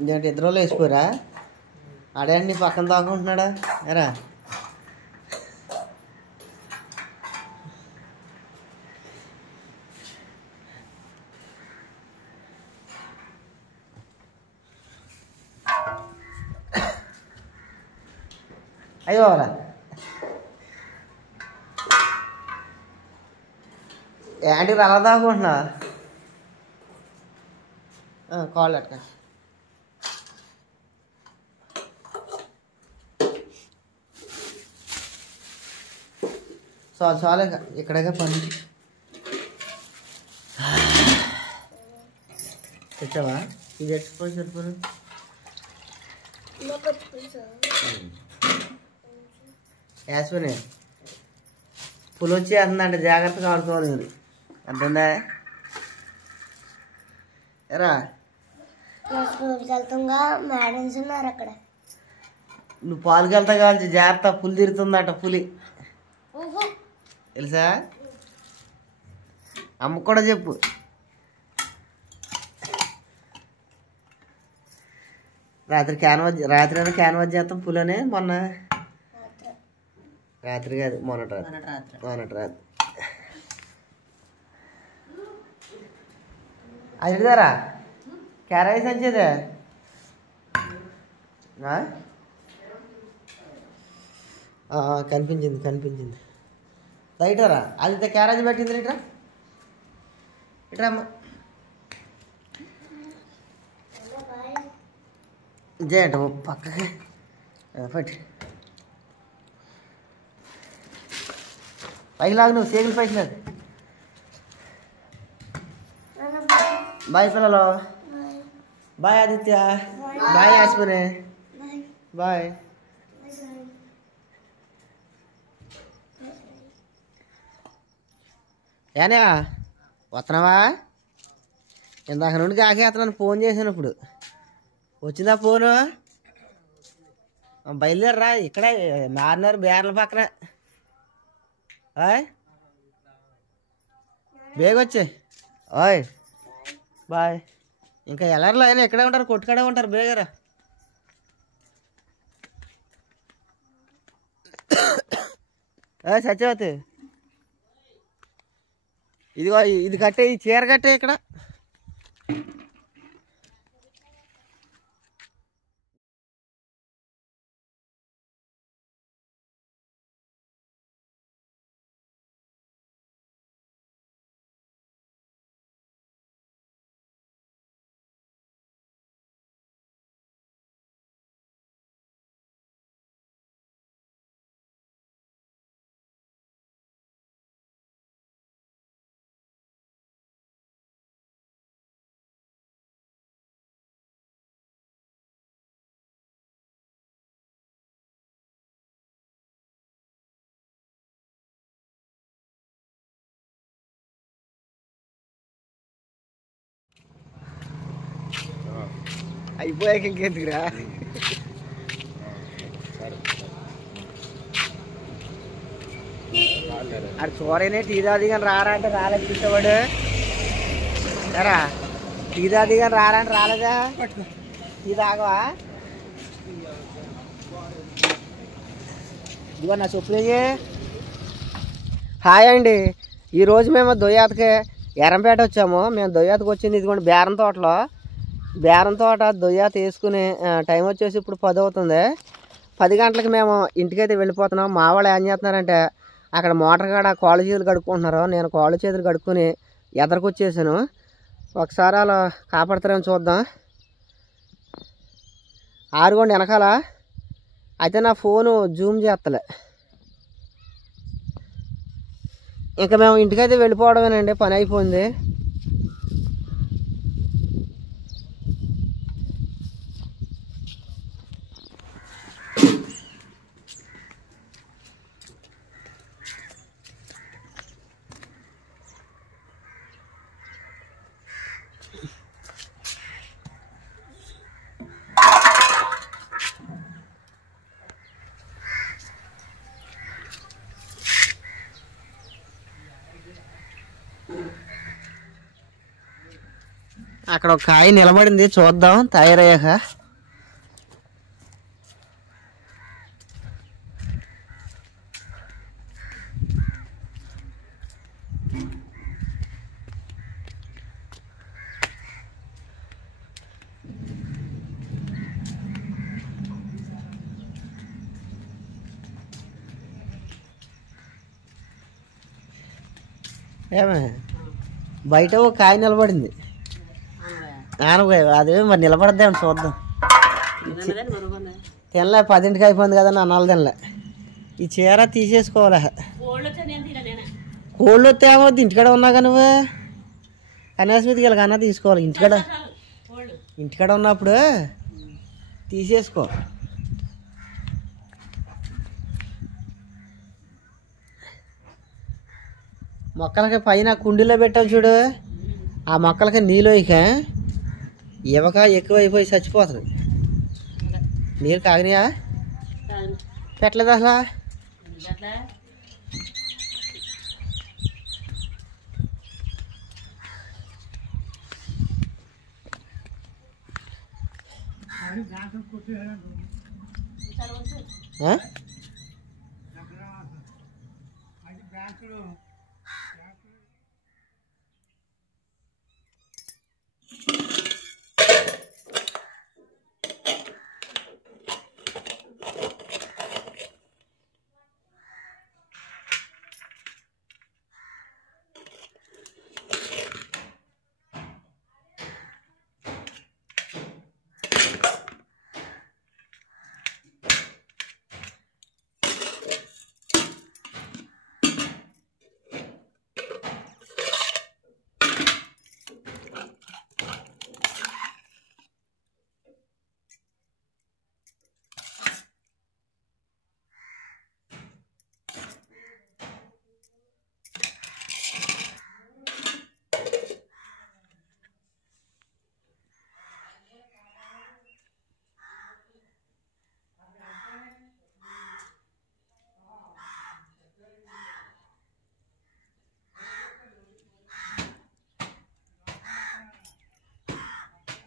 ఇంకేంటి ఇద్దరు వాళ్ళు వేసిపోరా? ఆడేంటి నీ పక్కన తాకుంటున్నాడా ఎరా? అయ్యో రా ఏంటి అలా తాకుంటున్నా? కాళ్ళు అట్ట చాలు చాలు ఇక్కడగా పని తెచ్చావా? ఇది ఎట్టుకొని సరిపోను. యాస్మిని పులి వచ్చి అందంటే జాగ్రత్తగా ఆడుకోవాలి మీరు, అంటుందా? ఎరా మేడమ్స్ ఉన్నారు అక్కడ. నువ్వు పాలుకి వెళ్తా కావాల్సి జాగ్రత్త, పులి తిరుగుతుందట. పులి తెలుసా? అమ్మ కూడా చెప్పు. రాత్రి అయినా క్యాన్వాస్ చేస్తాం పులనే. మొన్న రాత్రి కాదు, మొన్నటి రాత్రి అదిదారా క్యారేజ్ సంచేదే కనిపించింది రైటరా. అది క్యారేజ్ పెట్టింది ఇట్రా ఇట్రా అమ్మ. ఇదే అంట పక్కకి పట్టి పైకి లాగు, నువ్వు సేగులు పైకి లాగు. బాయ్ పిల్లలు, బాయ్ ఆదిత్య, బాయ్ యాస్మిని, బాయ్. ఏనా వస్తున్నావా? ఇందాక నుండి కాకేస్తున్నాను, ఫోన్ చేశాను. ఇప్పుడు వచ్చిందా ఫోను? బయలుదేరరా. ఇక్కడే నార్నర్ బేర్ల పక్కన. బేగొచ్చే. ఓయ్ బాయ్. ఇంకా ఎల్లర్లో అయినా ఇక్కడే ఉంటారు, కొట్టుకాడే ఉంటారు. బేగరా. సత్యవతి ఇదిగో ఇది కట్టే, ఈ చీర కట్టే ఇక్కడ. అయిపోయాక ఇంకెందుకురా? అది చూడనే టీ దాది కానీ రారా అంటే రాలేదు. చూసేవాడు సరా టీ దాది కానీ రారా అంటే రాలేదా? టీ తాగవా? ఇదిగో నా చెప్పులయ్యే. హాయ్ అండి, ఈరోజు మేము దొయ్యాతకి ఎరంపేట వచ్చాము. మేము దొయ్యాతకి వచ్చింది ఇదిగోండి బేరం తోట దొయ్యాత వేసుకుని. టైం వచ్చేసి ఇప్పుడు 10 అవుతుంది. 10 గంటలకు మేము ఇంటికైతే వెళ్ళిపోతున్నాం. మా వాళ్ళు ఏం చేస్తున్నారంటే అక్కడ మోటార్ కాడ కాళ్ళు చేతులు కడుక్కుంటున్నారు. నేను కాళ్ళు చేతులు కడుక్కొని ఎదరికొచ్చేసాను. ఒకసారి అలా కాపాడతారేమో చూద్దాం. ఆరుగోండి వెనకాల. అయితే నా ఫోను జూమ్ చేస్తలే. ఇంకా మేము ఇంటికైతే వెళ్ళిపోవడమేనండి, పని అయిపోయింది. అక్కడ ఒక కాయ నిలబడింది, చూద్దాం తయారయ్యాక. ఏమే బయట ఒక కాయ నిలబడింది, ఆనపకాయ. అది మరి నిలబడద్దామని చూద్దాం. తినలే, 10ంటికి అయిపోయింది కదా, అన్నాలు తినలే. ఈ చీర తీసేసుకోవాలా. కోళ్ళు వస్తే ఏమవుద్ది, ఇంటికాడ ఉన్నాగా నువ్వు కనీసం మీదకి వెళ్ళకన్నా తీసుకోవాలి. ఇంటికాడ ఉన్నప్పుడు తీసేసుకో. మొక్కలకి పైన కుండీలో పెట్టాం చూడు, ఆ మొక్కలకి నీళ్ళు ఇవక ఎక్కువైపోయి చచ్చిపోతుంది. నీళ్ళు కాగినాయా? పెట్టలేదు అసలు.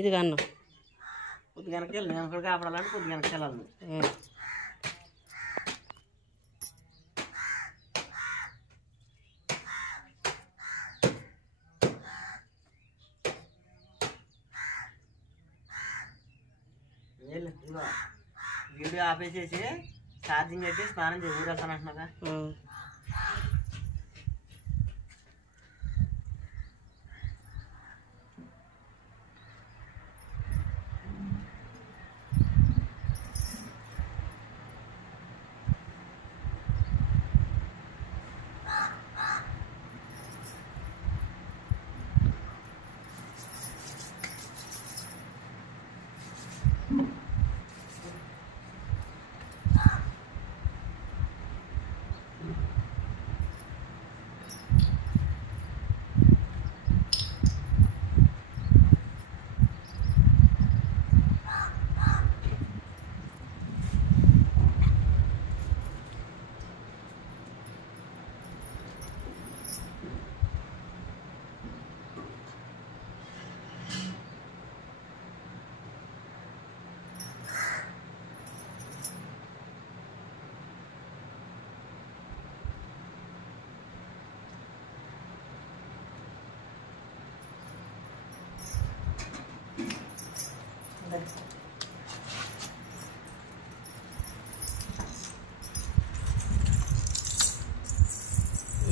ఇది కన్నా కొద్దిగా వెనకెళ్ళి, నేను అక్కడ కాపాడాలంటే కొద్దిగా వెనకెళ్ళాలి. వీడియో ఆపేసేసి ఛార్జింగ్ పెట్టి స్నానం చేసి ఊరేస్తాను అంటున్నాగా.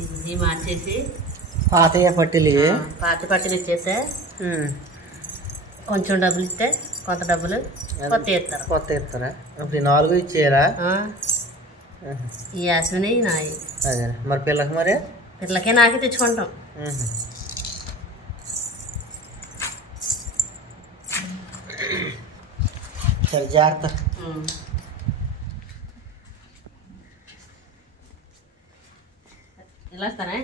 ఇది మార్చేసి పాతయ్య పట్టీలు, పాత పట్టీలు ఇచ్చేస్తే కొంచెం డబ్బులు ఇస్తే కొంత డబ్బులు కొత్త ఇస్తారు. కొత్త ఇస్తారా? ఇప్పుడు 4 ఇచ్చేయాలా? ఈ అశ్విని నాయి. అదే మరి పిల్లకి, మరి పిల్లకే నాకే తెచ్చుకుంటాం. సరే జాగ్రత్త. ఇలా ఇస్తారా?